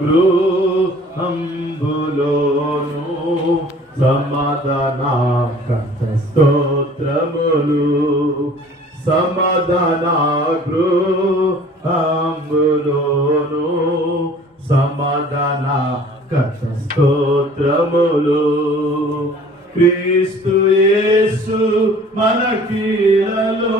గృహంబులోను సమాధానాస్తోత్రములు సమాధానా సమాధాన గృహంబులోను సమాధాన స్తోత్రములు క్రీస్తు యేసు మనకీలలో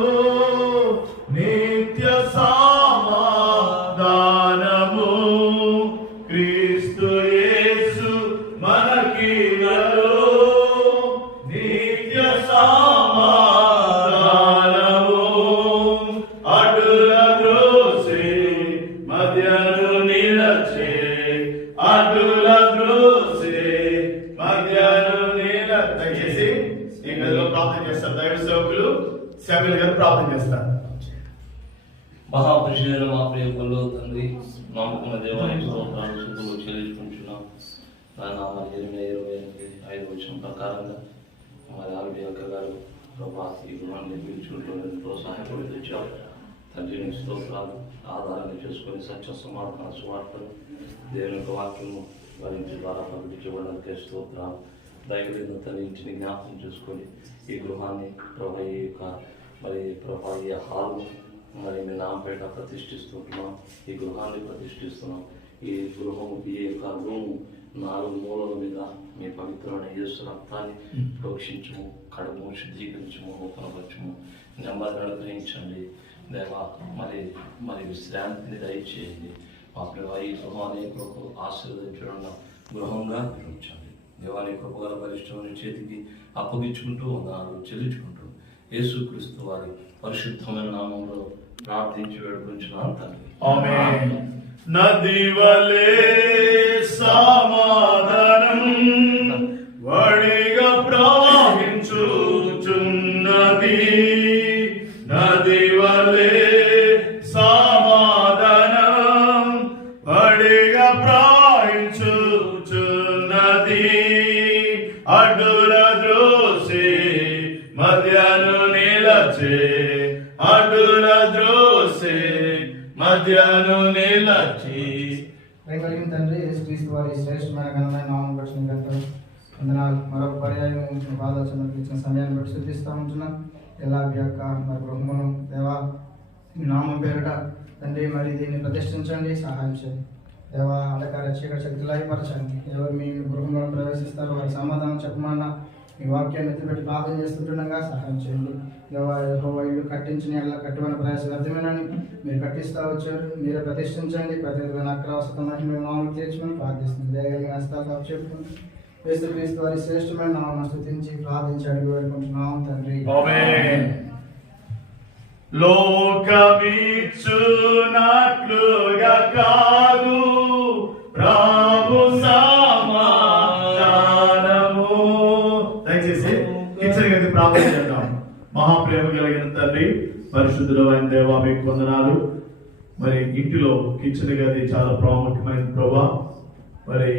దయచేసి ఈ గదిలో ప్రార్థన చేస్తారు. దైవ సేవకులు సేవలు గారు ప్రార్థన చేస్తారు. మహాపురుషులైన మా ప్రియకులు తండ్రి నమ్మకమైన దేవాలయ స్తోత్రాలు చెల్లించుకుంటున్నాం. ఆయన మరి ఇరవై ఇరవై ఎనిమిది ఐదు వచ్చిన ప్రకారంగా మరి ఆర్బీ అక్క గారు ప్రభా ఈ గృహాన్ని నిర్మించుకుంటూ ఎంతో సహాయపడి తెచ్చారు తండ్రిని స్తోత్రాలు ఆధారంగా చేసుకొని సత్య సమాధాన సువార్తలు దేవుని యొక్క వాక్యము వారి ద్వారా పంపించబడడానికి స్తోత్రాలు. దైవమైన తన ఇంటిని జ్ఞాపకం చేసుకొని ఈ గృహాన్ని ప్రభా ఈ యొక్క మరి ప్రభా ఈ హాల్ను మరి మీ నామపేట ప్రతిష్ఠిస్తుంటున్నాం ఈ గృహాన్ని ప్రతిష్ఠిస్తున్నాం. ఈ గృహము ఈ యొక్క రూము నాలుగు మూలల మీద మీ పవిత్రమైన యేసు రక్తాన్ని ప్రోక్షించము కడము శుద్ధీకరించము రూపణపరచము నెమ్మది అనుగ్రహించండి దేవా మరి మరి విశ్రాంతిని దయచేయండి. మా ప్రభా ఈ గృహాన్ని కృప ఆశీర్వదించడం గృహంగా నిర్మించండి దేవాని కృపగల పరిష్టమైన చేతికి అప్పగించుకుంటూ ఉన్నారు చెల్లించుకుంటూ యేసుక్రీస్తు వారి పరిశుద్ధమైన నామంలో ప్రార్థించి వేడుకుంటున్నాను తండ్రి. నది వలే సమాధానం వడిగా ప్రవహించుచున్నది. ప్రవహించుచున్నది అడ్డుల ద్రోసే మధ్యను నిలచే అడ్డుల ద్రోసే మధ్యను నిలచి. కలిగిన తండ్రి యేసుక్రీస్తు వారి శ్రేష్టమైన ఘనమైన నామం బట్టి గంటలు వందనాలు. మరొక పర్యాయం మీ పాదాచరణకు ఇచ్చిన సమయాన్ని బట్టి శుద్ధిస్తూ ఉంటున్నాం. ఎలా యొక్క మరి బ్రహ్మను దేవా నామం పేరిట తండ్రి మరి దీన్ని ప్రతిష్ఠించండి సహాయం చేయండి. దేవా అంధకార చీకటి శక్తులు అయిపరచండి ఎవరు మీ గృహంలో ప్రవేశిస్తారో వారి సమాధానం చెప్పమన్నా మీ వాక్యాన్ని ఎత్తిపెట్టి ప్రార్థన చేస్తుంటుండగా సహాయం చేయండి. దేవా ఇల్లు కట్టించిన ఎలా కట్టుబడిన ప్రయాస వ్యర్థమేనని మీరు కట్టిస్తా వచ్చారు. మీరే ప్రతిష్ఠించండి. ప్రతి విధమైన అక్రవసత మేము మామూలు తీర్చమని ప్రార్థిస్తుంది. వేగంగా హస్తాలు చెప్పుకుంటూ క్రీస్తు క్రీస్తు వారి శ్రేష్టమైన నామను స్థుతించి ప్రార్థించి అడిగి వేడుకుంటున్నాం తండ్రి. లోకమిచ్చునట్లుగా కాదు. ప్రార్థన చేద్దాం. మహాప్రేమ కలిగిన తండ్రి పరిశుద్ధులు అయిన దేవా మీకు వందనాలు. మరి ఇంటిలో కిచెన్ గది చాలా ప్రాముఖ్యమైన ప్రభా. మరి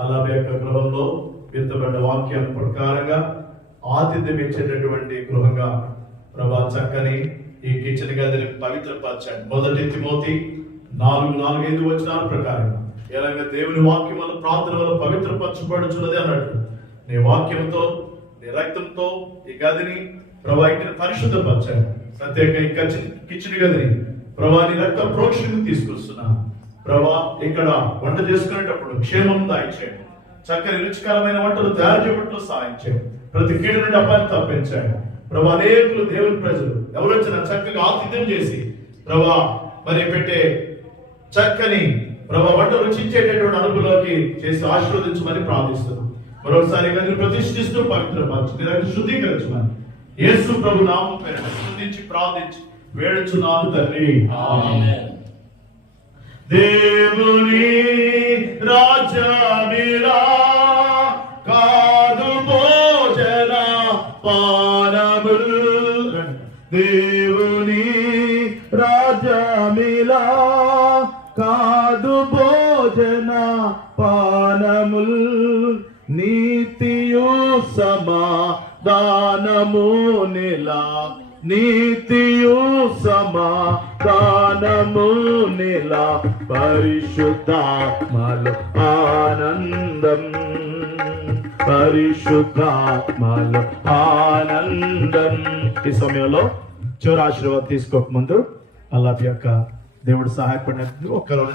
అలాగే యొక్క గృహంలో విత్తబడిన వాక్యం ప్రకారంగా ఆతిథ్యం ఇచ్చేటటువంటి గృహంగా ప్రభా చక్కని ఈ కిచెన్ గదిని పవిత్రపరచండి. మొదటి తిమోతి నాలుగు నాలుగైదు వచనాల ప్రకారం. ఎలాగ దేవుని వాక్యం వల్ల ప్రార్థన వల్ల పవిత్రపరచబడుచున్నది అన్నట్టు. నీ వాక్యంతో నీ రక్తంతో ఈ గదిని ప్రభా ఇంటిని పరిశుద్ధపరచండి. ప్రత్యేక ఈ కిచెన్ గదిని ప్రభా నీ రక్త ప్రోక్షణకు తీసుకొస్తున్నా ప్రభా ఇక్కడ వంట చేసుకునేటప్పుడు క్షేమం దాయిచేయండి చక్కని రుచికరమైన వంటలు తయారు చేయడంలో సాయం ప్రతి కీడు నుండి అబ్బాయిని తప్పించాడు. ప్రభా అనేకులు దేవుని ప్రజలు ఎవరొచ్చినా చక్కగా ఆతిథ్యం చేసి ప్రభా మరి పెట్టే చక్కని ప్రభా వంట రుచించేటటువంటి అనుభవంలోకి చేసి ఆశీర్వదించమని ప్రార్థిస్తున్నాం. మరొకసారి గదిని ప్రతిష్ఠిస్తూ పవిత్రపరచు శుద్ధీకరించమని. యేసు ప్రభు నామం పేరు శుద్ధించి ప్రార్థించి వేడుచున్నాను తండ్రి. దేవుని రాజమిరా కాదు భోజన పానముల్. దేవుని రాజమిలా కాదు భోజన పానముల్. నీతియు సమాధానము నెల. నీతియు సమాధానము నెల. పరిశుద్ధాత్మలు ఆనందం. పరిశుద్ధాత్మలు ఆనందం. ఈ సమయంలో చివరి ఆశీర్వాదం తీసుకోక ముందు అల్లాహ్ యొక్క దేవుడు సహాయపడిన ఒక్కరు